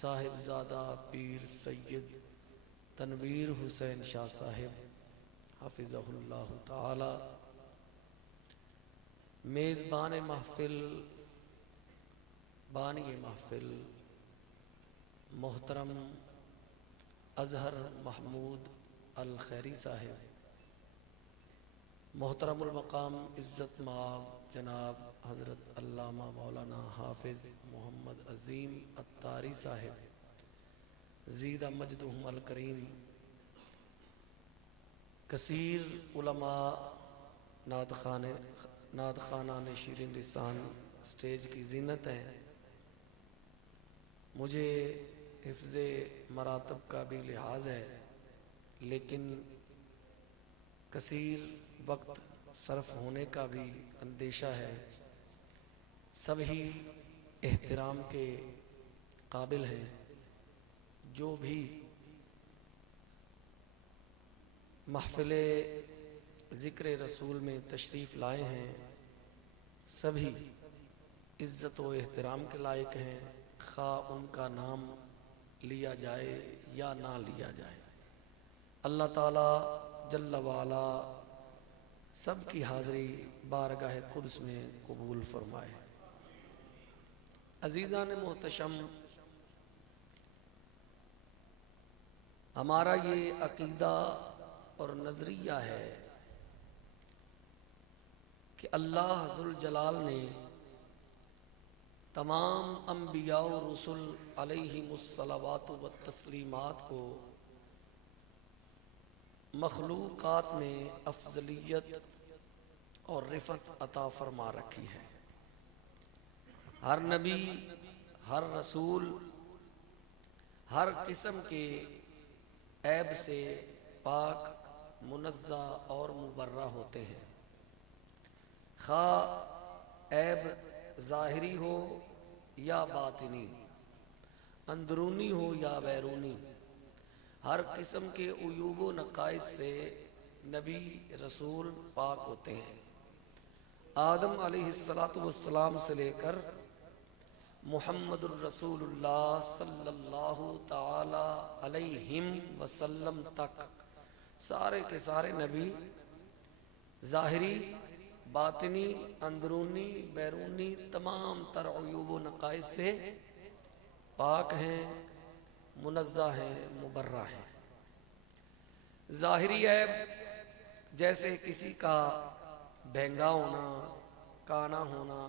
صاحب زادہ پیر سید تنویر حسین شاہ صاحب حفظہ اللہ تعالی، میزبان محفل، بانی محفل محترم اظہر محمود الخیری صاحب، محترم المقام عزت مآب جناب حضرت علامہ مولانا حافظ محمد عظیم عطاری صاحب زید مجدہم الکریم، کثیر علماء، نعت خوانان شیرین لسان سٹیج کی زینت ہیں، مجھے حفظ مراتب کا بھی لحاظ ہے لیکن کثیر وقت صرف ہونے کا بھی اندیشہ ہے۔ سبھی احترام کے قابل ہیں، جو بھی محفل ذکر رسول میں تشریف لائے ہیں سبھی عزت و احترام کے لائق ہیں، خواہ ان کا نام لیا جائے یا نہ لیا جائے۔ اللہ تعالی جل وعلا سب کی حاضری بارگاہ قدس میں قبول فرمائے۔ عزیزان محتشم، ہمارا یہ عقیدہ اور نظریہ ہے کہ اللہ ذوالجلال نے تمام انبیاء و رسل علیہم الصلوات و تسلیمات کو مخلوقات میں افضلیت اور رفعت عطا فرما رکھی ہے۔ ہر نبی، ہر رسول ہر قسم کے عیب سے پاک، منزہ اور مبرہ ہوتے ہیں، خواہ عیب ظاہری ہو یا باطنی، اندرونی ہو یا بیرونی، ہر قسم کے عیوب و نقائص سے نبی رسول پاک ہوتے ہیں۔ آدم علیہ السلام سے لے کر محمد الرسول اللہ صلی اللہ تعالی علیہ وسلم تک سارے کے سارے نبی ظاہری، باطنی، اندرونی، بیرونی تمام تر عیوب و نقائص سے پاک ہیں، منزہ ہیں، مبرہ ہیں۔ ظاہری عیب جیسے کسی کا بہنگا ہونا، کانا ہونا،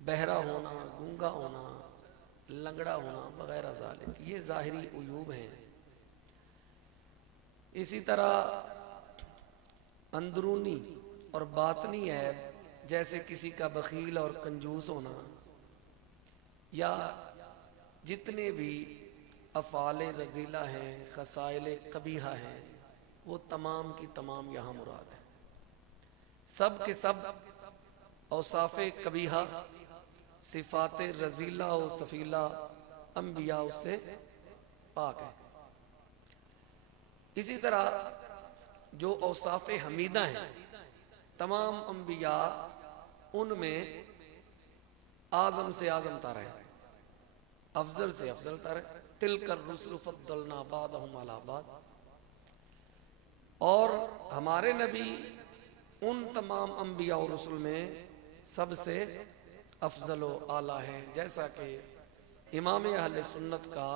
بہرا ہونا، گونگا ہونا، لنگڑا ہونا وغیرہ ذالک، یہ ظاہری عیوب ہیں۔ اسی طرح اندرونی اور باطنی عیب جیسے کسی کا بخیل اور کنجوس ہونا، یا جتنے بھی افعال رذیلہ ہیں، خصائل قبیحہ ہیں، وہ تمام کی تمام یہاں مراد ہے۔ سب کے سب اوصاف قبیحہ، صفات رذیلہ و سفیلہ انبیاء سے پاک ہے۔ اسی طرح جو اوصاف حمیدہ ہیں تمام انبیاء ان میں اعظم سے اعظم تر ہے، افضل سے افضل تر ہے۔ تلک الرسل فضلنا بعضهم علی بعض، اور ہمارے نبی ان تمام انبیاء و رسل میں سب سے افضل و اعلیٰ ہیں، جیسا کہ امام اہل سنت کا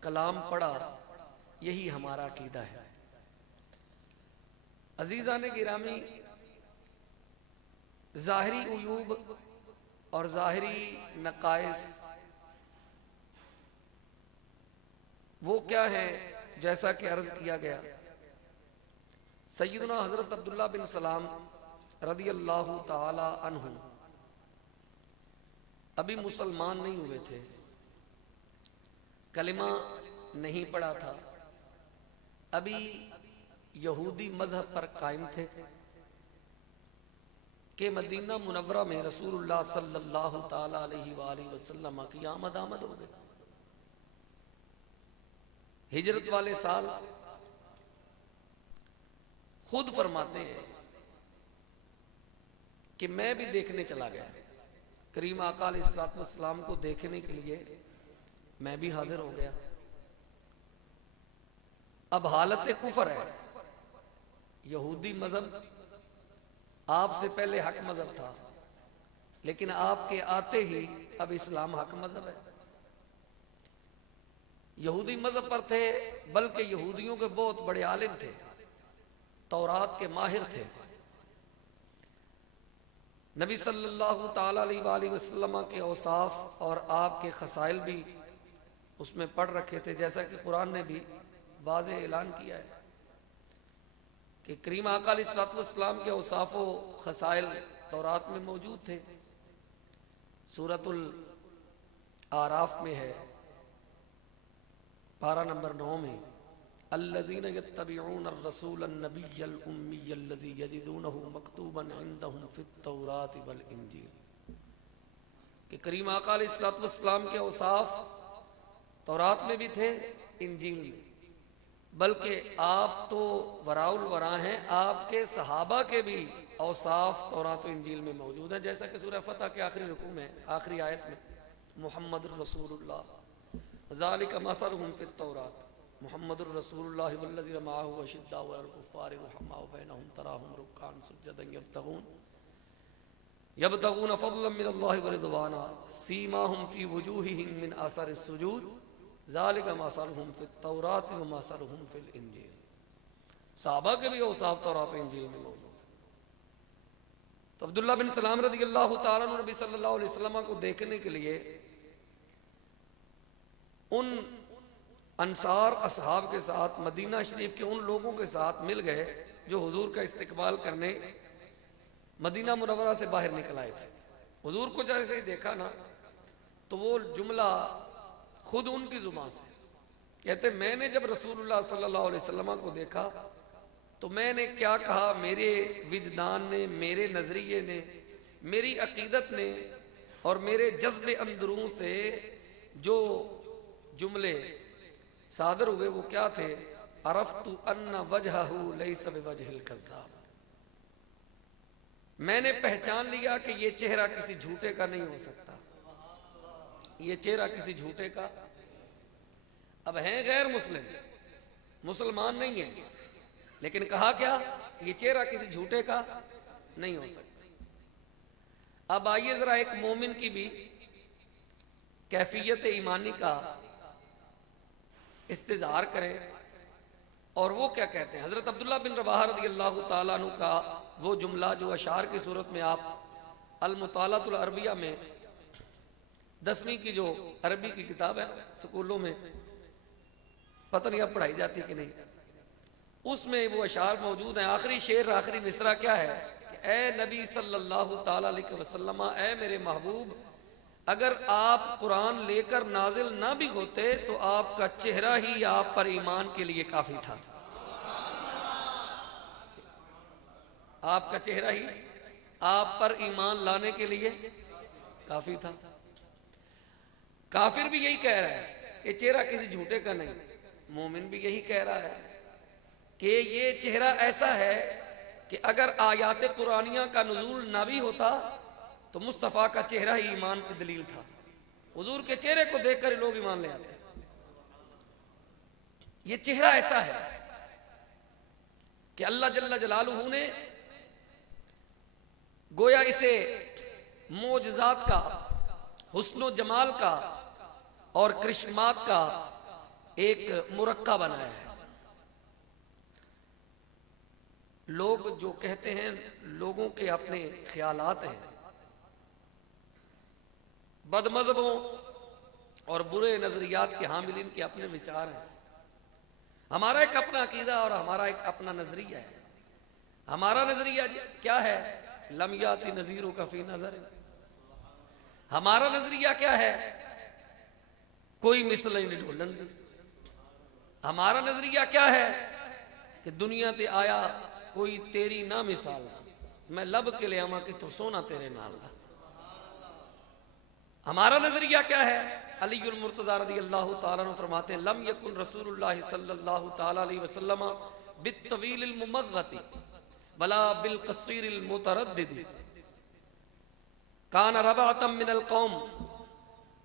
کلام پڑھا، یہی ہمارا عقیدہ ہے۔ عزیزان گرامی، ظاہری عیوب اور ظاہری نقائص وہ کیا ہیں؟ جیسا کہ عرض کیا گیا، سیدنا حضرت عبداللہ بن سلام رضی اللہ تعالی عنہ ابھی مسلمان نہیں ہوئے تھے، کلمہ نہیں پڑھا تھا، ابھی یہودی مذہب پر قائم تھے کہ مدینہ منورہ میں رسول اللہ صلی اللہ تعالی علیہ وآلہ وسلم کی آمد ہو گئی۔ ہجرت والے سال خود فرماتے ہیں کہ میں بھی دیکھنے چلا گیا، کریم آقا علیہ السلام کو دیکھنے کے لیے میں بھی حاضر ہو گیا. اب حالت کفر ہے. یہودی مذہب آپ سے پہلے حق مذہب تھا، لیکن آپ کے آتے ہی اب اسلام حق مذہب ہے. یہودی مذہب پر تھے، بلکہ یہودیوں کے بہت بڑے عالم تھے، تورات کے ماہر تھے. نبی صلی اللہ تعالی علیہ وآلہ وسلم کے اوصاف اور آپ کے خصائل بھی اس میں پڑھ رکھے تھے، جیسا کہ قرآن نے بھی واضح اعلان کیا ہے کہ کریم آقا علیہ الصلوۃ والسلام کے اوصاف و خصائل تورات میں موجود تھے. سورۃ الاعراف میں ہے، پارہ نمبر 9 میں، الذین یتبعون الرسول النبی الامی الذی یجدونہ مکتوبا عندہم فی التوراۃ والانجیل، کہ کریم آقا علیہ الصلوۃ والسلام کے اوصاف تورات میں بھی تھے، انجیل میں. بلکہ آپ تو وراء الورا ہیں، آپ کے صحابہ کے بھی اوصاف تورات و انجیل میں موجود ہیں، جیسا کہ سورہ فتح کے آخری رکوع میں، آخری آیت میں، محمد الرسول اللہ ذالک مثلہم فی التوراۃ محمد الرسول اللہ والذین معہ اشداء علی الکفار رحماء بینہم تراہم رکعا سجدا یبتغون فضلا من اللہ ورضوانا سیماہم فی وجوہہم من اثر السجود ذالک مثلہم فی التوراۃ ومثلہم فی الانجیل. صحابہ کے بھی اوصاف تورات و انجیل میں موجود. تو عبداللہ بن سلام رضی اللہ تعالیٰ عنہ نبی صلی اللہ علیہ وسلم کو دیکھنے کے لیے ان انصار اصحاب کے ساتھ، مدینہ شریف کے ان لوگوں کے ساتھ مل گئے جو حضور کا استقبال کرنے مدینہ منورہ سے باہر نکل آئے تھے. حضور کو جیسے ہی دیکھا نا تو وہ جملہ خود ان کی زبان سے کہتے، میں نے جب رسول اللہ صلی اللہ علیہ وسلم کو دیکھا تو میں نے کیا کہا، میرے وجدان نے، میرے نظریے نے، میری عقیدت نے اور میرے جذب اندروں سے جو جملے صادر ہوئے وہ کیا تھے، عرفت ان وجہہ لیس بوجہ الکذاب، میں نے پہچان لیا کہ یہ چہرہ کسی جھوٹے کا نہیں ہو سکتا، یہ چہرہ کسی جھوٹے کا. اب ہیں غیر مسلم، مسلمان نہیں ہیں، لیکن کہا کیا، یہ چہرہ کسی جھوٹے کا نہیں ہو سکتا. اب آئیے ذرا ایک مومن کی بھی کیفیت ایمانی کا استظہار کریں، اور وہ کیا کہتے ہیں. حضرت عبداللہ بن رواحہ رضی اللہ تعالیٰ عنہ کا وہ جملہ جو اشعار کی صورت میں آپ المطالعۃ العربیہ میں 10ویں کی جو عربی کی کتاب ہے سکولوں میں پتہ نہیں اب پڑھائی جاتی کہ نہیں، اس میں وہ اشعار موجود ہیں. آخری شعر، آخری مصرع کیا ہے کہ اے نبی صلی اللہ تعالیٰ علیہ وسلم، اے میرے محبوب، اگر آپ قرآن لے کر نازل نہ بھی ہوتے تو آپ کا چہرہ ہی آپ پر ایمان کے لیے کافی تھا. آپ کا چہرہ ہی آپ پر ایمان لانے کے لیے کافی تھا. کافر بھی یہی کہہ رہا ہے کہ چہرہ کسی جھوٹے کا نہیں، مومن بھی یہی کہہ رہا ہے کہ یہ چہرہ ایسا ہے کہ اگر آیات قرآنیہ کا نزول نہ بھی ہوتا تو مصطفیٰ کا چہرہ ہی ایمان کی دلیل تھا. حضور کے چہرے کو دیکھ کر لوگ ایمان لے آتے ہیں. یہ چہرہ ایسا ہے کہ اللہ جل جلالہ نے گویا اسے معجزات کا، حسن و جمال کا اور کرشمات کا ایک مرقع بنایا ہے. لوگ جو کہتے ہیں لوگوں کے اپنے خیالات ہیں، بد مذہبوں اور برے نظریات کے حامل ان کے اپنے وچار ہیں. ہمارا ایک اپنا عقیدہ اور ہمارا ایک اپنا نظریہ ہے. ہمارا نظریہ کیا ہے، لم یاتی نذیرک فی نظر. ہمارا نظریہ کیا ہے، کوئی مثل نہیں ڈھولن دی. ہمارا نظریہ کیا ہے کہ دنیا تے آیا کوئی تیری نہ مثال، میں لب کے لے آواں کہ تو سونا تیرے نال دا. ہمارا نظریہ کیا ہے، علی المرتضی رضی اللہ تعالیٰ عنہ فرماتے ہیں لم یکن رسول اللہ صلی اللہ تعالیٰ علیہ وسلم بالطویل الممغط ولا بالقصیر المتردد، کان ربعۃ من القوم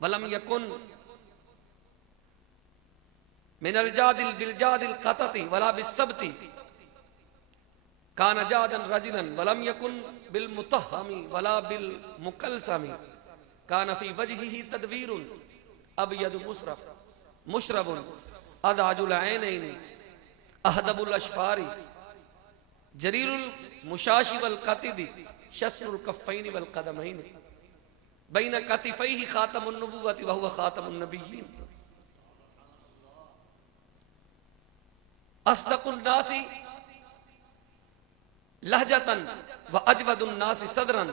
ولم یکن من الجادل بالجاد القطط ولا بالسبت کان جادا رجلا ولم يكن بالمتهم ولا بالمكلسم کان فی وجهه تدویر ابید مشرب ادعج العینین اہدب الاشفار جریر المشاش والقطد شسن الکفین والقدمین بین کتفیہ خاتم النبوۃ وہو خاتم النبیین اصدق الناس لہجتا واجود الناس صدرا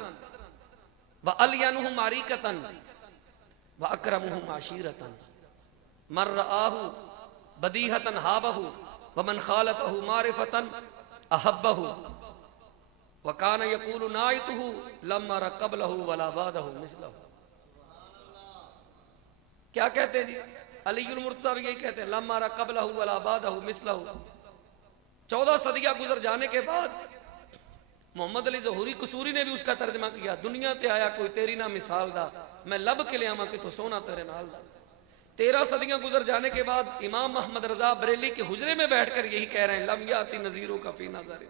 وَأَلْيَنُهُمْ عَرِيكَةً وَأَكْرَمُهُمْ عَشِيرَةً مَنْ رَآهُ بَدِيهَةً هَابَهُ وَمَنْ خَالَطَهُ مَعْرِفَةً أَحَبَّهُ وَكَانَ يَقُولُ نَائِتُهُ لَمَّا رَ قَبْلَهُ وَلَا بَعْدَهُ مِثْلَهُ. کیا کہتے ہیں جی؟ علی المرتضیٰ بھی یہی کہتے ہیں لَمَّا رَ قَبْلَهُ وَلَا بَعْدَهُ مِثْلَهُ. 14 صدیہ گزر جانے کے بعد محمد علی ظہوری قصوری نے بھی اس کا ترجمہ کیا دنیا تے آیا کوئی تیری نہ مثال دا میں لب کے لے آواں کہ تو سونا تیرے نال دا. 13 صدیاں گزر جانے کے بعد امام محمد رضا بریلی کے حجرے میں بیٹھ کر یہی کہہ رہے ہیں لم یاتی نذیروں کا فی نظر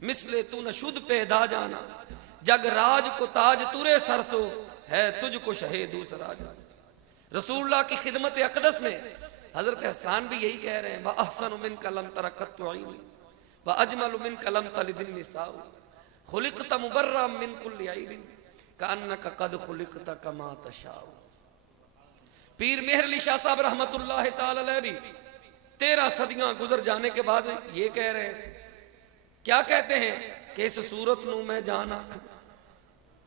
مثل تو نہ شد پیدا جانا جگ راج کو تاج تورے سرسو ہے تجھ کو شہ دوسرا جانا. رسول اللہ کی خدمت اقدس میں حضرت حسان بھی یہی کہہ رہے ہیں وَأَحْسَنُ مِنْكَ لَمْ تَرَ قَطُّ عَيْنِي وَأَجْمَلُ مِنْكَ لَمْ تَلِدِ النِّسَاءُ خلقت مبرّا من كل عیب کأنک قد خلقت کما تشاء. پیر مہر علی شاہ صاحب رحمت اللہ تعالی علیہ بھی 13 صدیاں گزر جانے کے بعد یہ کہہ رہے ہیں کیا کہتے ہیں کہ اس صورت نو میں جان آکھاں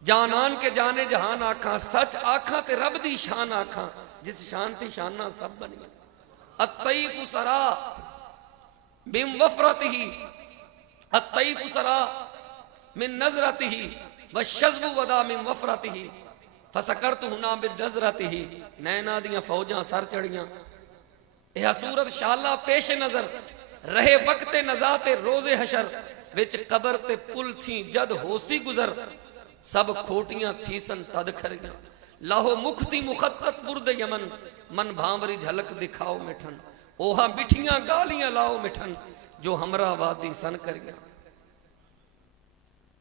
جانان کے جانے جہان آکھاں سچ آکھاں تے رب دی شان آکھاں جس شان تھی شانہ سب بنی. الطیف سرا بم وفرتہ الطیف سرا من نظرته والشذب ودا من وفرته فسکرت ہنا بالنظرته نینا دیاں فوجاں سر چڑیاں. یہ صورت شاللہ پیش نظر رہے وقت نزات روز حشر وچ قبر تے پل تھی جد ہوسی گزر سب کھوٹیاں تھی سن تد کھریاں لاہو مکھتی مخطط برد یمن من بھامری جھلک دکھاؤ مٹھن اوہاں بٹھیاں گالیاں لاؤ مٹھن جو ہمرا وادی سن کریاں.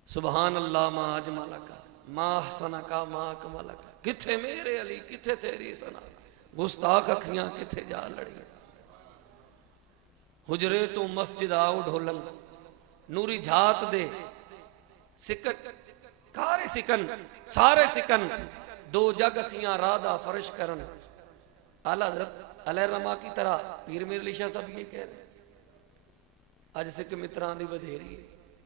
سبحان اللہ ما اجملکا ما احسنکا ما اکملکا. کتھے میرے علی کتھے تیری سنا گستاخ اکھیاں کتھے جا لڑیاں. حجرے تو مسجد آؤ ڈھولن نوری جھات دے سکن کارے سکن سارے سکن دو جگ اکھیاں رادہ فرش کرن. اعلیٰ حضرت علیہ الرحمہ کی طرح پیر میر علی شاہ صاحب یہ کہہ رہے آج سکھ متران دی بدھیری ہے.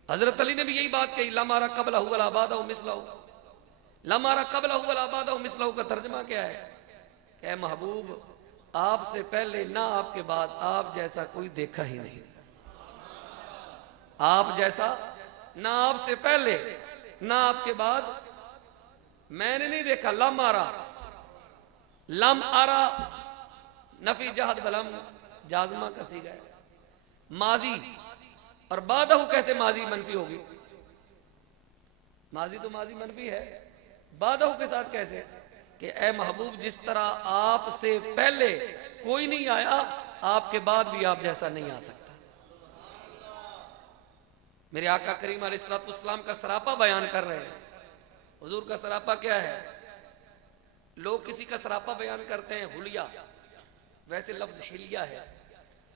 حضرت علی نے بھی یہی بات کہی لما را قبلہ ولا بعدہ مثلہ. لما را قبلہ ولا بعدہ مثلہ کا ترجمہ کیا ہے کہ اے محبوب آپ سے پہلے نہ آپ کے بعد آپ جیسا کوئی دیکھا ہی نہیں. آپ جیسا نہ آپ سے پہلے نہ آپ کے بعد میں نے نہیں دیکھا. لم آرا لم آرا نفی جہد بلم جازمہ کا سیغہ ہے ماضی اور بعدہ کیسے ماضی منفی ہوگی. ماضی تو ماضی منفی ہے بعدہ کے ساتھ کیسے کہ اے محبوب جس طرح آپ سے پہلے کوئی نہیں آیا آپ کے بعد بھی آپ جیسا نہیں آ سکتا. میرے آقا کریم علیہ السلام کا سراپا بیان کر رہے ہیں. حضور کا سراپا کیا ہے؟ لوگ کسی کا سراپا بیان کرتے ہیں حلیہ ویسے لفظ حلیہ ہے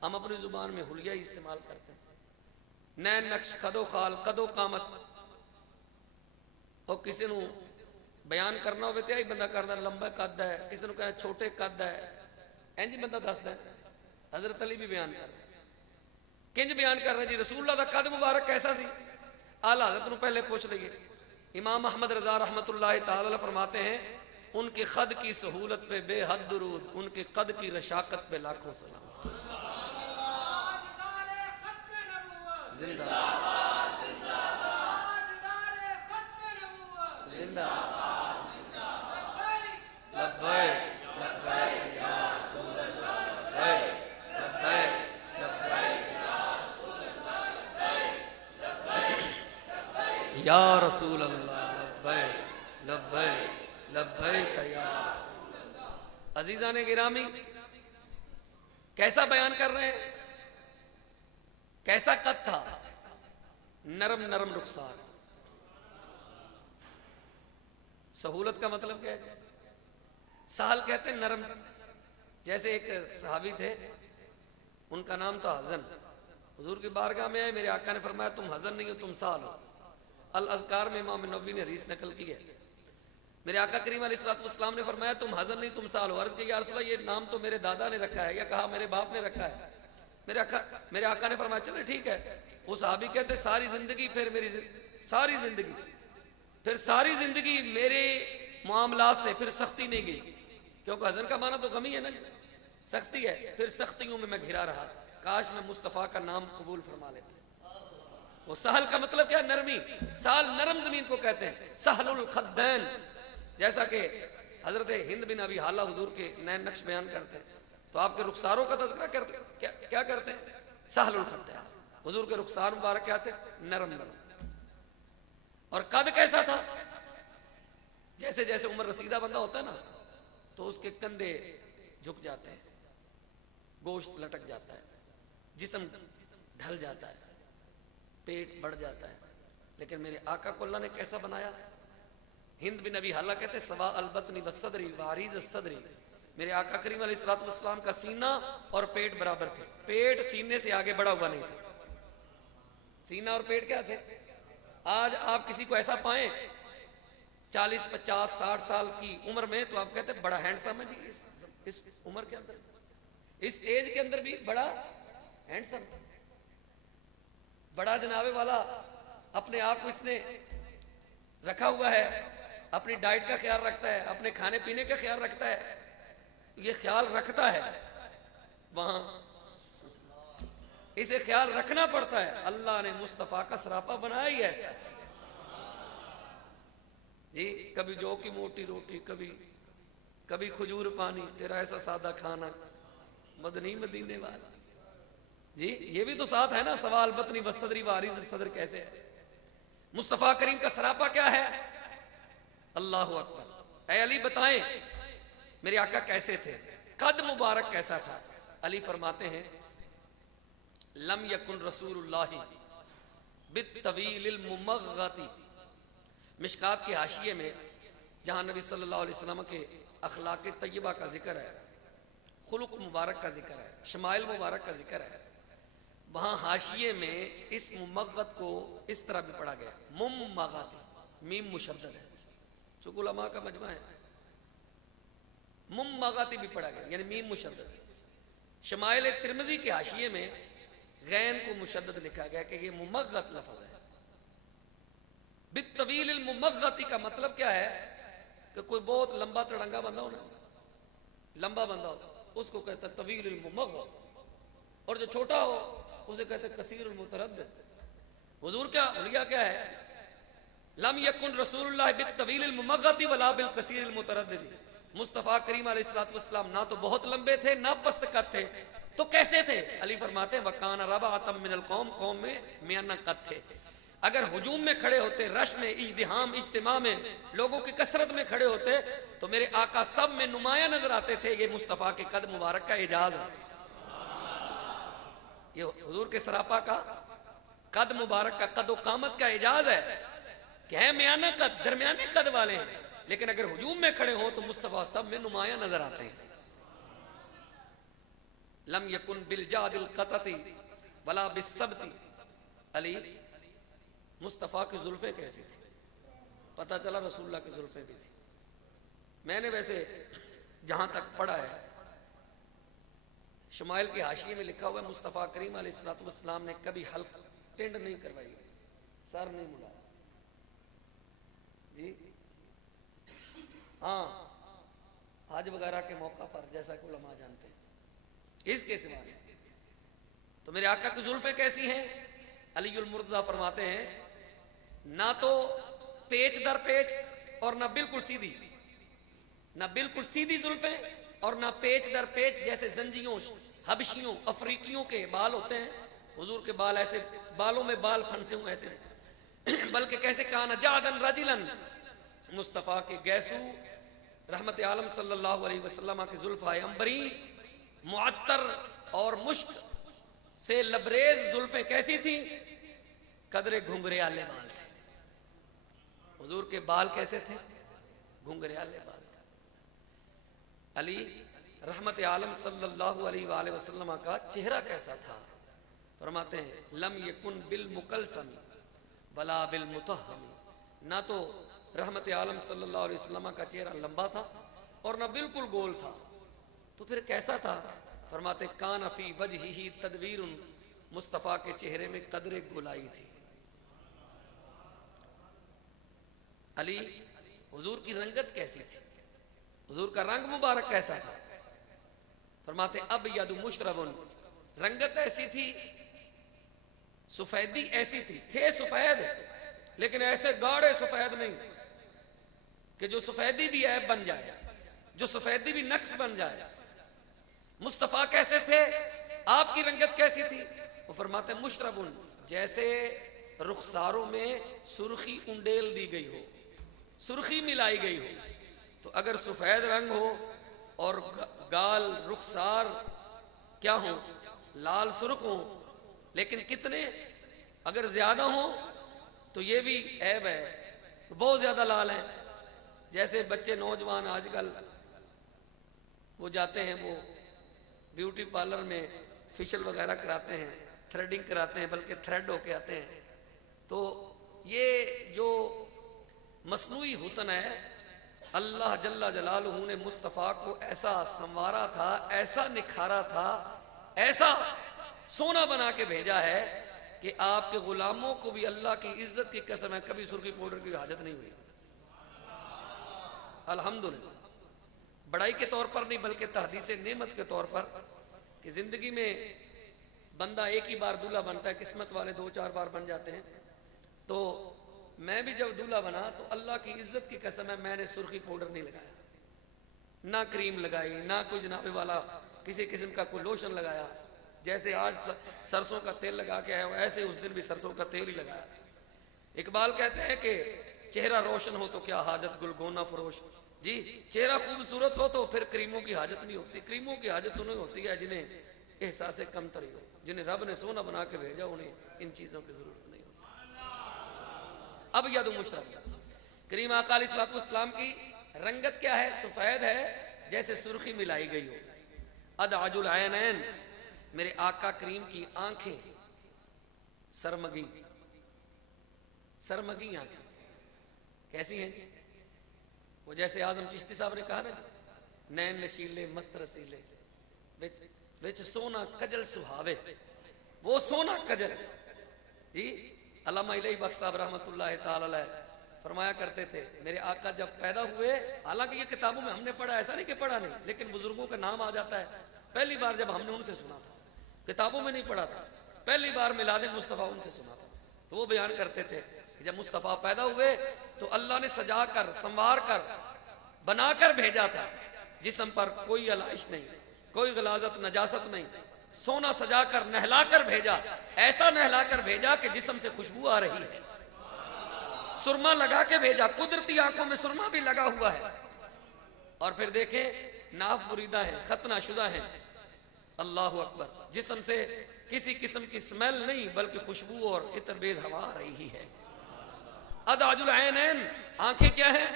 ہم اپنی زبان میں حلیہ ہی استعمال کرتے ہیں. نین نقش قدو خال قدو قامت اور کسی نو بیان کرنا ہوئے تے آئی بندہ کرنا لمبا قد ہے کسی نو کہنا چھوٹے قد ہے اینجی بندہ دستا ہے. حضرت علی بھی بیان کر رہے کنج بیان کر رہے جی رسول اللہ دا قد مبارک کیسا سی. اعلیٰ حضرت نو پہلے پوچھ لئیے. امام احمد رضا رحمت اللہ تعالی فرماتے ہیں ان کے قد کی سہولت پہ بے حد درود ان کے قد کی رشاقت پہ لاکھوں سلام. زندہ زندہ لبیک لبیک یا رسول اللہ لبیک لبیک لبیک یا رسول اللہ لبیک یا رسول اللہ لبیک لبیک لبیک یا رسول اللہ. عزیزان گرامی کیسا بیان کر رہے ہیں؟ کیسا قد تھا؟ نرم نرم رخسار. سہولت کا مطلب کیا ہے؟ سہل کہتے ہیں نرم. جیسے ایک صحابی تھے، ان کا نام تھا حزن. حضور کی بارگاہ میں آئے، میرے آقا نے فرمایا تم حزن نہیں ہو، تم سہل ہو. الاذکار میں امام نووی نے حدیث نقل کی ہے. میرے آقا کریم علیہ الصلوۃ والسلام نے فرمایا تم حزن نہیں تم سہل ہو. عرض کی یا رسول اللہ یہ نام تو میرے دادا نے رکھا ہے، یا کہا میرے باپ نے رکھا ہے. میرے آقا نے فرمایا چلے ٹھیک ہے. وہ صحابی کہتے ساری زندگی پھر ساری زندگی میرے معاملات سے پھر سختی نہیں گئی، کیونکہ حزن کا معنی تو غم ہی ہے نا، سختی ہے. پھر سختیوں میں گھرا رہا، کاش میں مصطفیٰ کا نام قبول فرما لیتا. وہ سہل کا مطلب کیا؟ نرمی. سہل نرم زمین کو کہتے ہیں. سہل الخدین، جیسا کہ حضرت ہند بن ابی حالہ حضور کے نئے نقش بیان کرتے ہیں تو آپ کے رخساروں کا تذکرہ کرتے ہیں. کیا کرتے ہیں؟ سہل الخدین. حضور کے رخسار مبارک کیا تھے؟ نرم نرم. اور قد کیسا تھا؟ جیسے جیسے عمر رسیدہ بندہ ہوتا ہے نا تو اس کے کندھے جھک جاتے ہیں، گوشت لٹک جاتا ہے، جسم ڈھل جاتا ہے، پیٹ بڑھ جاتا ہے. لیکن میرے آقا کو اللہ نے کیسا بنایا؟ ہند بن ابی حالہ کہتے سوا البطن والصدر وعریض الصدر. میرے آقا کریم علیہ الصلوۃ والسلام کا سینہ اور پیٹ برابر تھے. پیٹ سینے سے آگے بڑھا ہوا نہیں تھا. سینہ اور پیٹ کیا تھے؟ آج آپ کسی کو ایسا پائیں 40 50 60 سال کی عمر میں تو آپ کہتے ہیں بڑا ہینڈسم ہے جی. اس عمر کے اندر، اس ایج کے اندر بھی بڑا ہینڈسم، بڑا جنابے والا. اپنے آپ کو اس نے رکھا ہوا ہے، اپنی ڈائٹ کا خیال رکھتا ہے، اپنے کھانے پینے کا خیال رکھتا ہے. یہ خیال رکھتا ہے، وہاں اسے خیال رکھنا پڑتا ہے. اللہ نے مصطفیٰ کا سراپا بنایا ہی ایسا جی. کبھی جو کی موٹی روٹی، کبھی کھجور پانی، تیرا ایسا سادہ کھانا مدنی مدینے والا جی. یہ بھی تو ساتھ ہے نا، سوال بطنی والصدری وعریض الصدر. کیسے ہے مصطفیٰ کریم کا سراپا؟ کیا ہے؟ اللہ اکبر. اے علی بتائیں میرے آقا کیسے تھے؟ قد مبارک کیسا تھا؟ علی فرماتے ہیں لم یکن رسول اللہ بالطویل الممغط. مشکات کے حاشیے میں جہاں نبی صلی اللہ علیہ وسلم کے اخلاق طیبہ کا ذکر ہے، خلق مبارک کا ذکر ہے، شمائل مبارک کا ذکر ہے، وہاں حاشیے میں اس ممغط کو اس طرح بھی پڑھا گیا ممغط. میم مشدد ہے، چونکہ علماء کا مجمع ہے. ممغط بھی پڑھا گیا یعنی میم مشدد. شمائل ترمذی کے حاشیے میں غین کو مشدد لکھا گیا کہ یہ ممغط لفظ ہے. بالطویل الممغط کا مطلب کیا ہے کہ کوئی بہت لمبا تڑنگا بندہ ہونا، لمبا بندہ ہو اس کو کہتا ہے طویل الممغط، اور جو چھوٹا ہو اسے کہتے ہیں کثیر المتردد. حضور کیا حلیہ کیا ہے؟ لم یکن رسول اللہ بالطویل الممغط ولا بالکثیر المتردد. مصطفیٰ کریم علیہ الصلوۃ والسلام نہ تو بہت لمبے تھے نہ پست قد تھے. تو کیسے تھے؟ علی فرماتے ہیں وکان ربعۃ من القوم، قوم میں میانہ قد تھے. اگر ہجوم میں کھڑے ہوتے، رش میں، ازدحام اجتماع میں، لوگوں کی کثرت میں کھڑے ہوتے تو میرے آقا سب میں نمایاں نظر آتے تھے. یہ مصطفیٰ کے قد مبارک کا اعجاز ہے. یہ حضور کے سراپا کا قد مبارک کا قد و قامت کا اعجاز ہے کہ ہے میانہ قد، درمیانے قد والے ہیں، لیکن اگر ہجوم میں کھڑے ہوں تو مصطفیٰ سب میں نمایاں نظر آتے ہیں. لم یکن بالجاد القطط ولا بالسبت. علی مصطفیٰ کی زلفیں کیسی تھی؟ پتہ چلا رسول اللہ کی زلفیں بھی تھی. میں نے ویسے جہاں تک پڑھا ہے شمائل کے حاشیے میں لکھا ہوا ہے مصطفیٰ کریم علیہ الصلوۃ والسلام نے کبھی حلق ٹینڈ نہیں کروائی، سر نہیں مڑایا جی. ہاں حج وغیرہ کے موقع پر جیسا کہ علماء جانتے ہیں، اس کے سوا تو میرے آقا کی زلفیں کیسی ہیں؟ علی المرتضیٰ فرماتے ہیں نہ تو پیچ در پیچ اور نہ بالکل سیدھی، نہ بالکل سیدھی زلفیں اور نہ پیچ در پیچ جیسے زنجیوں، حبشیوں، افریقیوں کے بال ہوتے ہیں. حضور کے بال ایسے، بالوں میں بال پھنسے ہوں ایسے، بلکہ کیسے کانا جادن رجلن. مصطفیٰ کے گیسو رحمت عالم صلی اللہ علیہ وسلم کی زلفائے عنبری معطر اور مشک سے لبریز زلفیں کیسی تھیں؟ قدرے گھنگریالے بال تھے. حضور کے بال کیسے تھے؟ گھنگریالے بال تھے. علی رحمت عالم صلی اللہ علیہ وآلہ وسلم کا چہرہ کیسا تھا؟ فرماتے ہیں لم یکن بالمکلسم ولا بالمتہم. نہ تو رحمت عالم صلی اللہ علیہ وسلم کا چہرہ لمبا تھا اور نہ بالکل گول تھا. تو پھر کیسا تھا؟ فرماتے کان فی وجہہ تدویر. مصطفیٰ کے چہرے میں قدر گولائی تھی. علی حضور کی رنگت کیسی تھی؟ حضور کا رنگ مبارک کیسا تھا؟ فرماتے ابید مشرب. رنگت ایسی تھی، سفیدی ایسی تھی، تھے سفید لیکن ایسے گاڑے سفید نہیں کہ جو سفیدی بھی عیب بن جائے، جو سفیدی بھی نقص بن جائے. مصطفیٰ کیسے تھے؟ آپ کی رنگت کیسی تھی؟ وہ فرماتے مشربن، جیسے رخساروں میں سرخی انڈیل دی گئی ہو، سرخی ملائی گئی ہو. تو اگر سفید رنگ ہو اور گال رخسار کیا ہو؟ لال سرخ ہو، لیکن کتنے اگر زیادہ ہوں تو یہ بھی عیب ہے، بہت زیادہ لال ہیں. جیسے بچے نوجوان آج کل وہ جاتے ہیں، وہ بیوٹی پارلر میں فیشل وغیرہ کراتے ہیں، تھریڈنگ کراتے ہیں، بلکہ تھریڈ ہو کے آتے ہیں. تو یہ جو مصنوعی حسن ہے، اللہ جل جلالہ نے مصطفیٰ کو ایسا سنوارا تھا، ایسا نکھارا تھا، ایسا سونا بنا کے بھیجا ہے کہ آپ کے غلاموں کو بھی اللہ کی عزت کی قسم ہے کبھی سرخی پاؤڈر کی حاجت نہیں ہوئی. الحمدللہ. بڑائی کے طور پر نہیں بلکہ تحدیث نعمت کے طور پر کہ زندگی میں بندہ ایک ہی بار دولہا بنتا ہے، قسمت والے 2-4 بار بن جاتے ہیں. تو میں بھی جب دولہا بنا تو اللہ کی عزت کی قسم ہے میں نے سرخی پاؤڈر نہیں لگایا، نہ کریم لگائی، نہ کوئی جناب والا کسی قسم کا کوئی لوشن لگایا. جیسے آج سرسوں کا تیل لگا کے آیا ہو ایسے اس دن بھی سرسوں کا تیل ہی لگایا. اقبال کہتے ہیں کہ چہرہ روشن ہو تو کیا حاجت گلگونا فروش. جی چہرہ خوبصورت ہو تو پھر کریموں کی حاجت نہیں ہوتی. کریموں کی حاجت انہیں ہوتی ہے جنہیں احساس کمتری ہو، جنہیں رب نے سونا بنا کے بھیجا، انہیں ان چیزوں کی ضرورت نہیں ہوتی. اب یاد مشرف کریم آقا علیہ الصلوۃ والسلام کی رنگت کیا ہے؟ سفید ہے جیسے سرخی ملائی گئی ہو. ادعج العینین، میرے آقا کریم کی آنکھیں سرمگی، سرمگی آنکھیں کیسی ہیں؟ وہ جیسے اعظم چشتی صاحب نے کہا نا جی، نین نشیلے مست رسیلے وچ سونا کجل سہاوے. وہ سونا کجل جی علامہ الہی بخش صاحب رحمۃ اللہ تعالی علیہ فرمایا کرتے تھے میرے آقا جب پیدا ہوئے، حالانکہ یہ کتابوں میں ہم نے پڑھا، ایسا نہیں کہ پڑھا نہیں، لیکن بزرگوں کا نام آ جاتا ہے. پہلی بار جب ہم نے ان سے سنا تھا، کتابوں میں نہیں پڑھا تھا، پہلی بار میلاد مصطفیٰ ان سے سنا تھا. تو وہ بیان کرتے تھے کہ جب مصطفیٰ پیدا ہوئے تو اللہ نے سجا کر، سنوار کر، بنا کر بھیجا تھا. جسم پر کوئی علائش نہیں، کوئی غلاظت نجاست نہیں، سونا سجا کر نہلا کر بھیجا. ایسا نہلا کر بھیجا کہ جسم سے خوشبو آ رہی ہے. سرما لگا کے بھیجا، قدرتی آنکھوں میں سرما بھی لگا ہوا ہے. اور پھر دیکھیں ناف بریدہ ہیں، ختنہ شدہ ہیں. اللہ اکبر. جسم سے کسی قسم کی سمیل نہیں بلکہ خوشبو اور عطر بیز ہوا آ رہی ہے. ادعج العینین، آنکھیں کیا ہیں؟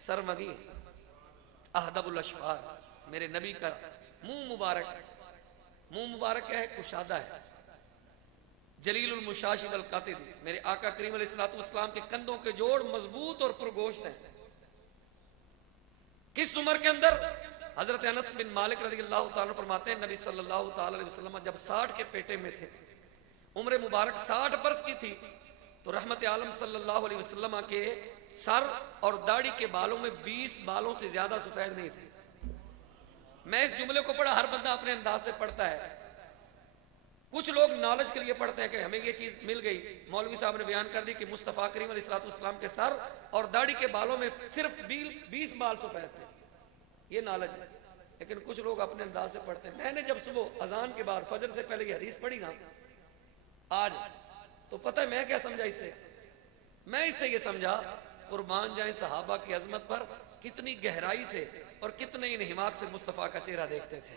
سرمگی. اہدب الاشفار، میرے نبی کا منہ مبارک، منہ مبارک کیا ہے؟ کشادہ ہے. جلیل المشاشی والقاتد، میرے آقا کریم علیہ الصلوۃ والسلام کے کندھوں کے جوڑ مضبوط اور پرگوشت ہیں. کس عمر کے اندر؟ حضرت انس بن مالک رضی اللہ تعالیٰ فرماتے ہیں نبی صلی اللہ تعالیٰ علیہ وسلم جب 60 کے پیٹے میں تھے، عمر مبارک 60 برس کی تھی، تو رحمت عالم صلی اللہ علیہ وسلم کے سر اور داڑھی کے بالوں میں 20 بالوں سے زیادہ سفید نہیں تھے. میں اس جملے کو پڑھا، ہر بندہ اپنے انداز سے پڑھتا ہے. کچھ لوگ نالج کے لیے پڑھتے ہیں کہ ہمیں یہ چیز مل گئی. مولوی صاحب نے بیان کر دی کہ مصطفیٰ کریم علیہ الصلوۃ والسلام کے سر اور داڑھی کے بالوں میں صرف 20 بال سفید تھے. یہ نالج ہے. لیکن کچھ لوگ اپنے انداز سے پڑھتے ہیں. میں نے جب صبح اذان کے بعد فجر سے پہلے یہ حدیث پڑھی نا آج، تو پتہ ہے میں کیا سمجھا اس سے؟ میں اس سے یہ سمجھا قربان جائیں صحابہ کی عظمت پر کتنی گہرائی سے اور کتنے انہماک سے مصطفیٰ کا چہرہ دیکھتے تھے.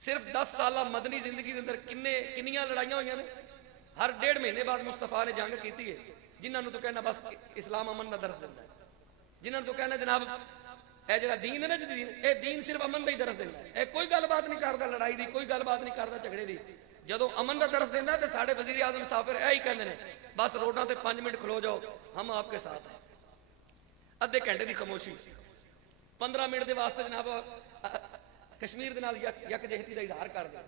صرف 10 سالہ مدنی زندگی کے اندر کنیاں لڑائیاں ہوئی نے. ہر 1.5 مہینے بعد مصطفیٰ نے جنگ کی ہے. جنہوں نے تو کہنا بس اسلام امن کا درس دیتا ہے, جنہوں نے تو کہنا جناب اے جڑا دین ہے نا جدید, اے دین صرف امن کا ہی درس دیتا ہے, اے کوئی گل بات نہیں کرتا لڑائی دی, کوئی گل بات نہیں کرتا جھگڑے دی. جدو امن کا درس دینا تو سارے وزیر اعظم مسافر اے ہی کہتے ہیں بس روڈوں تے 5 منٹ کھلو جاؤ ہم آپ کے ساتھ ہیں. ادھے گھنٹے دی خاموشی, 15 منٹ دے واسطے جناب کشمیر دے نال یکجہتی دا اظہار کر دیا.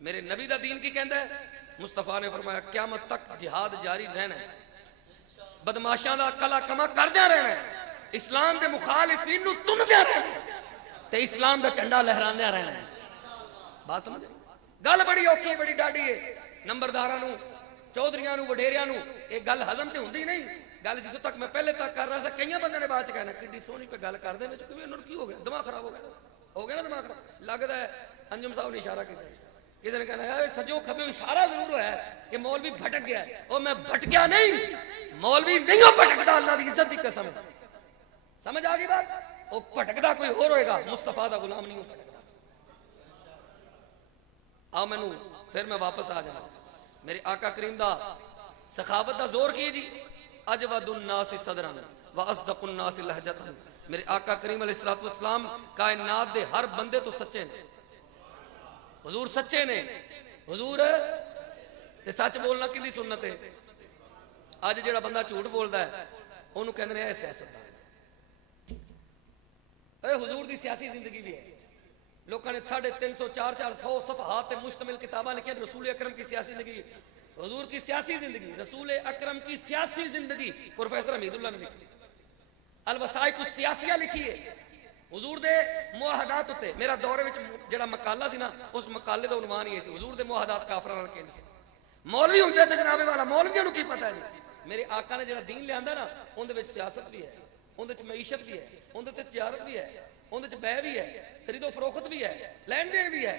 میرے نبی دا دین کی کہندا ہے؟ مصطفیٰ نے فرمایا قیامت تک جہاد جاری رہنا ہے, بدماشاں دا کلا کما کردیا رہنا ہے, اسلام دے مخالفین نو تمدیا رہنا ہے تے اسلام دا جھنڈا لہراندیا رہنا ہے. بات سمجھ گل بڑی اوکھی بڑی ڈاڈی ہے. نمبرداراں نو چودھریاں نو وڈیریاں نو یہ گل ہضم تے ہوندی نہیں. گل جتوں تک میں پہلے تک کر رہا تھا کئی بندے نے بعد چ کہنا کڈی سونی پہ گل کر دے وچ کی ہو گیا, دماغ خراب ہو گیا نا دماغ خراب. لگتا ہے انجم صاحب نے اشارہ کیا, کسی نے کہنا ہے سجو کھبے اشارہ ضرور ہوا ہے کہ مولوی بھٹک گیا ہے. او میں بھٹکیا نہیں, مولوی نہیں ہو بھٹکتا, اللہ دی عزت دی قسم. سمجھ آ گئی بات؟ وہ بھٹکتا کوئی اور ہوئے گا, مصطفیٰ دا غلام نہیں ہو بھٹکتا. آؤ مینوں پھر میں واپس آ جاؤں. میرے آقا کریم دا سخاوت دا زور کی جی. اجود الناس صدرا واصدق الناس لہجتا. میرے آقا کریم علیہ الصلوۃ والسلام کائنات دے ہر بندے تو سچے نے. حضور سچے نے. حضور تے سچ بولنا کدی سنت ہے. اج جڑا بندہ جھوٹ بولدا ہے اونوں کہندے نے سیاستدان. اے حضور دی سیاسی زندگی بھی ہے. لوگوں نے 350 400 صفحات تے مشتمل کتاباں لکھی ہیں رسول اکرم کی سیاسی زندگی. حضور کی سیاسی زندگی, رسول اکرم کی سیاسی زندگی پروفیسر حمید اللہ نے لکھی. الوثائق السیاسیہ لکھی ہے حضور دے معاہدات تے. میرا دور وچ جڑا مقالہ سی نا اس مقالے دا عنوان یہ سی حضور دے معاہدات کافراں نال کیندے سی. مولوی ہوندے تے جناب والا مولویوں نوں کی پتہ ہے نہیں. میرے آقا نے جڑا دین لے نا اون دے وچ سیاست بھی ہے, اون دے وچ معیشت بھی ہے, اون دے تے تجارت بھی ہے, اون دے وچ بے بھی ہے, خرید و فروخت بھی ہے, لین دین بھی ہے,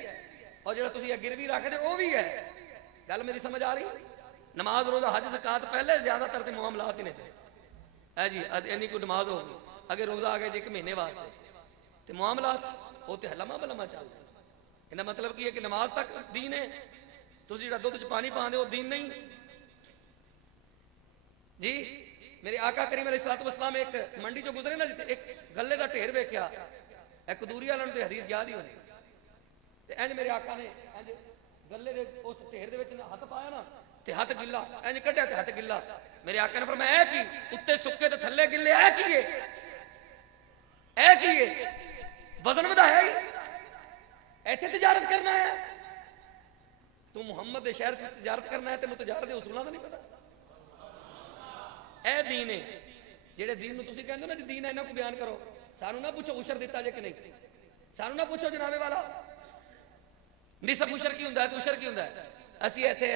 اور جڑا تسی گروی رکھدے او بھی ہے. گل میری سمجھ آ رہی؟ نماز روزہ حج زکات پہلے زیادہ تر تے معاملات ہی نے تھے. اے جی اینی کوئی نماز ہوگی اگر روزہ آ گئے جی 1 مہینے واسطے تے معاملات وہ تے ہلما بلما چل رہے. انہاں مطلب کی ہے کہ نماز تک دین ہے, تسی جڑا دودھ چ پانی پاندے ہو دین نہیں جی. میرے آقا کریم علیہ الصلوۃ والسلام ایک منڈی چوں گزرے نا جتے ایک گلے دا ڈھیر ویکھیا, ایک قدوری والوں تے حدیث یاد ہی ہونی تے انج میرے آقا نے انج گلے دے اس ڈھیر دے وچ ہاتھ پایا نا تے ہاتھ گلا, انج کڈیا تے ہاتھ گلا. میرے آقا نے فرمایا اے کی اوتے سکے تے تھلے گلے, اے کی ہے, اے کی ہے, وزن ودا ہے ایتھے تجارت کرنا ہے. تو محمد دے شہر وچ تجارت کرنا ہے تینوں تجارت دے اصولاں دا نہیں پتہ. اے دین ہے جڑے دین نو تسی کہندے ہو نا جی دین ہے انہاں کو بیان کرو. سانوں نہ پوچھو عشر دیتا جے کہ نہیں, سانوں نہ پوچھو جناب والا نصف عشر کی ہوندا ہے تو عشر کی ہوندا ہے. اسی ایتھے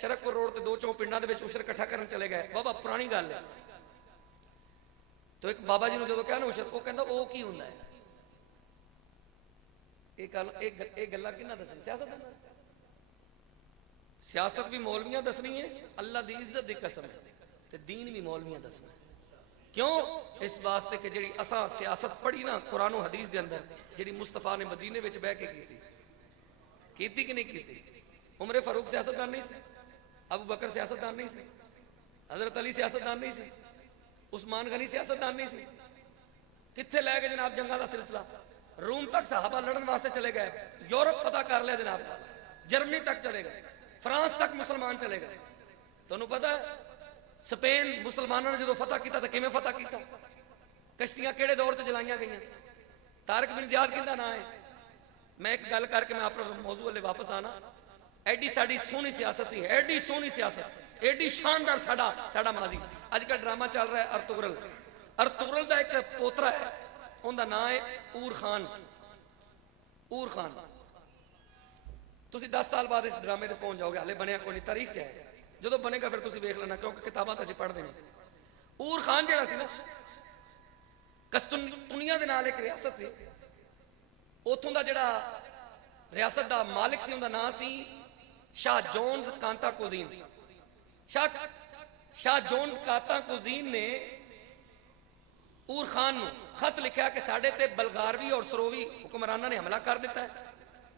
شرک پور روڈ تے 2 چوں پنڈاں دے وچ عشر اکٹھا کرن چلے گئے. بابا پرانی گل ہے. تو ایک بابا جی نو جدوں کہنا عشر او کہندا او کی ہوندا ہے. ایک گلاں کنہاں دسنی؟ سیاست. سیاست بھی مولویاں دسنی ہے, اللہ دی عزت دی قسم ہے, تے دین بھی مولویاں دسنا. کیوں؟ اس واسطے کہ جڑی اساں سیاست پڑھی نا قرآن و حدیث دے اندر جڑی مصطفیٰ نے مدینے وچ بیٹھ کے کیتی کہ نہیں کیتی. عمر فاروق سیاستدان نہیں سی, ابو بکر سیاستدان نہیں سی, حضرت علی سیاستدان نہیں سی, عثمان غنی سیاستدان نہیں سی. کتھے لے گئے جناب جنگاں دا سلسلہ؟ روم تک صحابہ لڑن واسطے چلے گئے, یورپ فتح کر لیا جناب, جرمنی تک چلے گئے, فرانس تک مسلمان چلے گئے. تانوں پتہ ہے سپین مسلمانوں نے جدو فتح کیتا تو کیویں فتح کیتا؟ کشتیاں کیڑے دور تے جلائیاں گئیاں؟ طارق بن زیاد کیندا نام ہے. میں ایک گل کر کے میں اپنے موضوع والے واپس آنا. ایڈی ساڈی سونی سیاست سی, ایڈی سونی سیاست, ایڈی شاندار ساڈا ماضی. اج کل ڈرامہ چل رہا ہے ارطغرل. ارطغرل دا ایک پوترا ہے, ان دا نام ہے اور خان. اور خان تسی 10 سال بعد اس ڈرامے تے پہنچ جاؤ گے, ہلے بنیا کوئی نہیں, تاریخ چ ہے. جدو بنے گا پھر تسی ویکھ لینا کیونکہ کتاباں تے اسی پڑھدے نہیں. اور خان جڑا سی نا قسطنطنیہ دے نال ایک ریاست سی, اوتھوں دا جڑا ریاست دا مالک سی اوندا نام سی شاہ جونز کانتا کوزین. شاہ جونز کانتا کوزین نے اور خان نو خط لکھیا کہ ساڈے تے بلغاروی اور سروی حکمراناں نے حملہ کر دیتا ہے,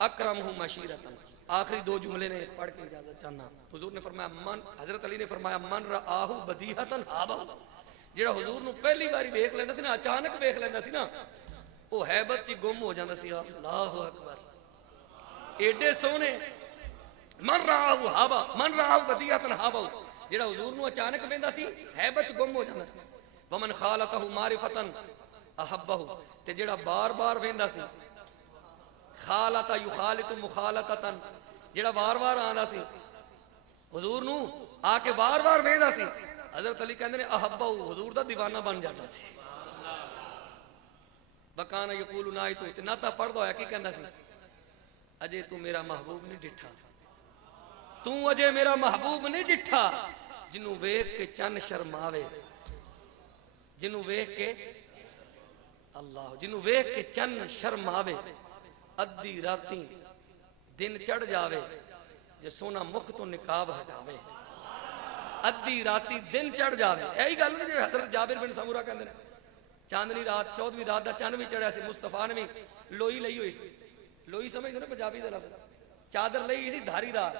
اکرمہ مشیرتن. آخری دو جملے نے پڑھ کے اجازت چاہنا. حضور نے فرمایا من، حضرت علی نے فرمایا من رآہ بدیہتن ہابہ. جڑا حضور نو پہلی باری ویکھ لیندا سی نا، اچانک ویکھ لیندا سی نا، وہ ہیبت چ گم ہو جاندا سی. اللہ اکبر، ایڈے سونے. من رآہ ہابہ، من رآہ بدیہتن ہابہ. جڑا حضور نو اچانک ویندا سی ہیبت چ گم ہو جاندا سی. ومن خالتہ معرفتن احبہ. تے جڑا بار بار ویندا سی، خالتا یخالط مخالطتن، جڑا بار بار آندا سی حضور نو آ کے بار بار ویندا سی، حضرت علی کہندے نے احبہ، حضور دا دیوانہ بن جاتا سی. بکانا یقول نایتو، تے ناتا پڑھدا ہویا کی کہندا سی، اجے تو میرا محبوب نہیں ڈٹھا، تو اجے میرا محبوب نہیں ڈٹھا. جنوں ویکھ کے چن شرماوے، جنوں ویکھ کے اللہ، جنوں ویکھ کے چن شرماوے، ادھی راتی دن چڑھ جاوے، جے سونا مکھ تو نقاب ہٹاوے. ادھی راتی دن چڑھ جاوے. یہی گل نہیں جو حضرت جابر بن سمورہ کہندے نے، چاندنی رات 14ویں رات دا چند بھی چڑھیا سی، مصطفیٰ نے بھی لوئی لئی ہوئی سی. لوئی سمجھتے نا پنجابی دا لفظ، چادر لئی ہوئی سی دھاری دار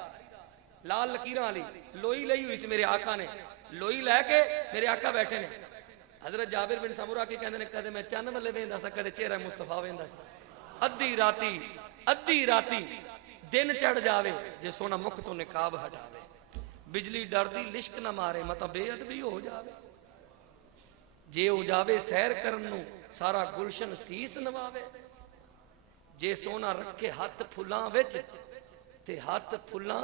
لال لکیراں والی، لوئی لئی ہوئی سی. میرے آقا نے لوئی لے کے میرے آقا بیٹھے نے. حضرت جابر بن سمورہ کی کہندے نے کدے میں چند والے ویندا سا، کدے چہرہ مصطفیٰ ویندا سا. ادھی راتی دن چڑھ جاوے، جے سونا مکھ تو نقاب ہٹاوے. بجلی ڈردی لشک نہ مارے، متا بے ادبی ہو جاوے. جے ہو جاوے سیر کرن نو سارا گلشن سیس نواوے. جے سونا رکھے ہاتھ پھلاں وچ تے ہاتھ پھلاں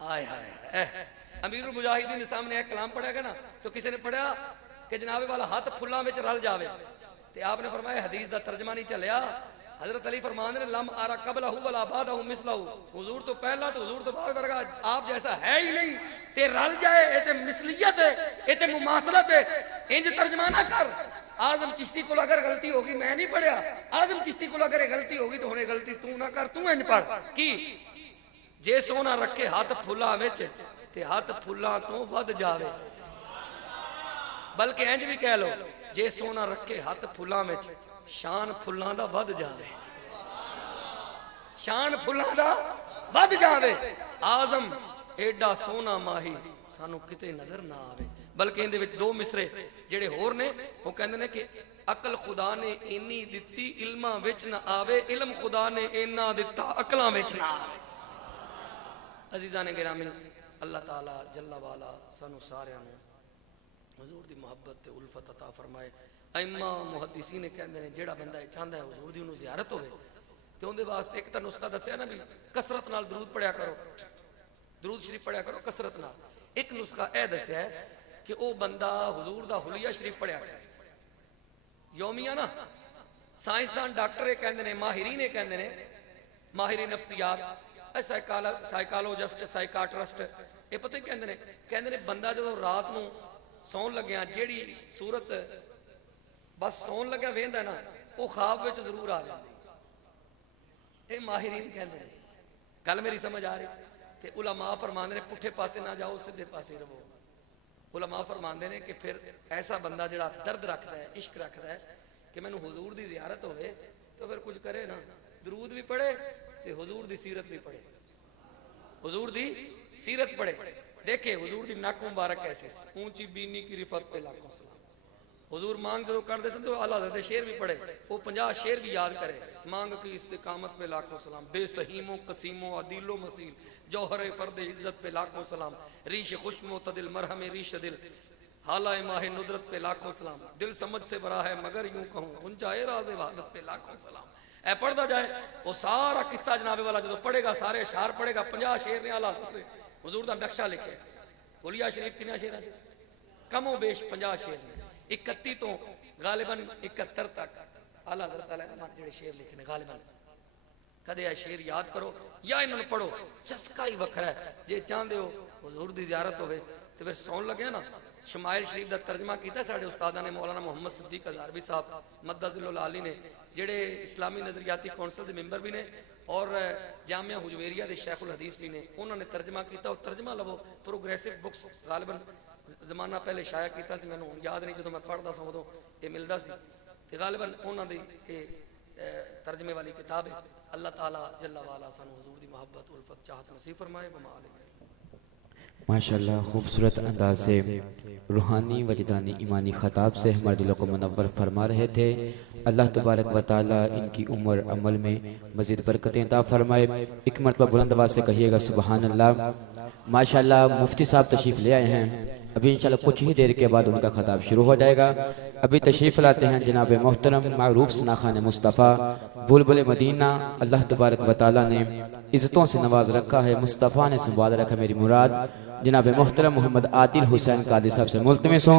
آئے ہائے. امیر المجاہدین سامنے ایک کلام پڑھا گا نا، تو کسی نے پڑھا کہ جناب والا ہاتھ پھلاں وچ رل جاوے. تے آپ نے فرمایا حدیث دا ترجمہ نہیں چلیا. حضرت علی فرماندے نے لم آرا قبلہ ولا بعدہ مثلہ، حضور تو پہلا تو حضور تو بعد ورگا آپ جیسا ہے ہی نہیں. تے رل جائے اے تے مثلیت ہے، اے تے مماثلت ہے. انج ترجمہ نہ کر. اعظم چشتی کو اگر غلطی ہوگی، میں نہیں پڑھیا، اعظم چشتی کو اگر غلطی ہوگی تو ہونے غلطی تو نہ کر، تو انج پڑھ کی جے سونا رکھے ہاتھ پھلاں وچ تے ہاتھ پھلاں تو ود جاوے. بلکہ انج بھی کہہ لو جے سونا رکھے ہاتھ پھلاں وچ شان پھلاں دا ود جاوے. شان پھلاں دا ود جاوے. اعظم ایڈا سونا ماہی سانو کتے نظر نہ آوے. بلکہ اندے وچ دو مصرے جڑے ہور نے، وہ کہندے نے کہ عقل خدا نے اینی دتی علماں وچ نہ آوے، علم خدا نے اینا دتا عقلاں وچ نہ آوے. عزیزان گرامی، اللہ تعالی جل والا سانو سارے حضور دی محبت تے الفت عطا فرمائے. ائمہ محدثین کہندے نے جیڑا بندہ چاہندا ہے حضور دی انہوں زیارت ہوئے تے اون دے واسطے ایک تا نسخہ دسیا نا بھی کثرت نال درود پڑھیا کرو، درود شریف پڑھیا کرو کثرت نال. ایک نسخہ اے دسیا ہے کہ او بندہ حضور دا حلیہ شریف پڑھیا کرے. یومیہ نا سائنسدان ڈاکٹر کہندے نے، ماہرین کہندے نے، ماہر نفسیات، سائیکالوجسٹ، سائیکاٹرسٹ، یہ پتہ کہندے نے بندہ جدو رات نو سون لگیا جیڑی صورت بس سون لگیا ویندا نا، وہ خواب وچ ضرور آ جاندی. اے ماہرین کہندے نے. گل میری سمجھ آ رہی؟ تے علماء فرماندے نے پٹھے پاسے نہ جاؤ، سیدھے پاسے رہو. علماء فرماندے نے کہ پھر ایسا بندہ جڑا درد رکھدا ہے، عشق رکھدا ہے کہ مینوں حضور دی زیارت ہوئے، تو پھر کچھ کرے نا، درود بھی پڑھے تے حضور دی سیرت بھی پڑھے. حضور دی سیرت پڑھے. دیکھے حضور دی ناک مبارک کیسے سی، اونچی بینی کی رفت پہ لاکھوں سلام. حضور مانگ جو کرتے سن تو اعلیٰ حضرت شعر بھی پڑھے، وہ 50 شعر بھی یاد کرے. مانگ کی استقامت پہ لاکھوں سلام، بے سہیم و قسیم و عدیل و مسیل، جوہر فرد عزت پہ لاکھوں سلام، ریش خوش معتدل مرہم ریش دل، حالہ ماہ ندرت پہ لاکھوں سلام، دل سمجھ سے برا ہے مگر یوں کہوں گنجائے راز وحدت پہ لاکھوں سلام. اے پڑھتا جائے وہ سارا قصہ جناب والا جو پڑھے گا، سارے اشعار پڑھے گا. 50 شعر نے اعلیٰ حضرت حضور دا نقشہ لکھے. حلیہ شریف کتنے شعر ہیں؟ کم و بیش 50 شعر نے. 31 تو غالباً 71 تک اعلیٰ حضرت علیہ نے جڑے شعر لکھے نے غالباً. کدے اے شعر یاد کرو یا انہوں پڑھو، چسکا ہی وکھرا ہے. جے چاہندے ہو حضور دی زیارت ہوئے تو پھر سون لگے نا. شمائل شریف دا ترجمہ کیتا ساڑھے استادہ نے، مولانا محمد صدیق ہزاروی صاحب مدد ذل العالی نے، جڑے اسلامی نظریاتی کونسل دے ممبر بھی نے اور جامعہ حجویریہ دے شیخ الحدیث بھی نے. انہوں نے ترجمہ کیتا، اور ترجمہ لو پروگریسو بکس غالباً زمانہ پہلے شائع کیتا سی، میں نے یاد نہیں جدوں میں پڑھدا سا ادوں یہ ملدا سی. تے غالباً انہاں دی ترجمے والی کتاب ہے. اللہ تعالیٰ جل والا سانو حضور دی محبت الفت چاہت نصیب فرمائے. ماشاءاللہ خوبصورت انداز سے روحانی وجدانی ایمانی خطاب سے ہمارے دلوں کو منور فرما رہے تھے. اللہ تبارک و تعالی ان کی عمر عمل میں مزید برکتیں عطا فرمائے. ایک مرتبہ بلند آواز سے کہیے گا سبحان اللہ. ماشاءاللہ مفتی صاحب تشریف لے آئے ہیں. ابھی انشاءاللہ کچھ ہی دیر کے بعد ان کا خطاب شروع ہو جائے گا. ابھی تشریف لاتے ہیں جناب محترم معروف ثناخان مصطفیٰ بلبل مدینہ. اللہ تبارک و تعالی نے عزتوں سے نواز رکھا ہے. مصطفیٰ نے سنبھال رکھا میری مراد. جناب محترم محمد عادل حسین قادری صاحب سے ملتمس ہوں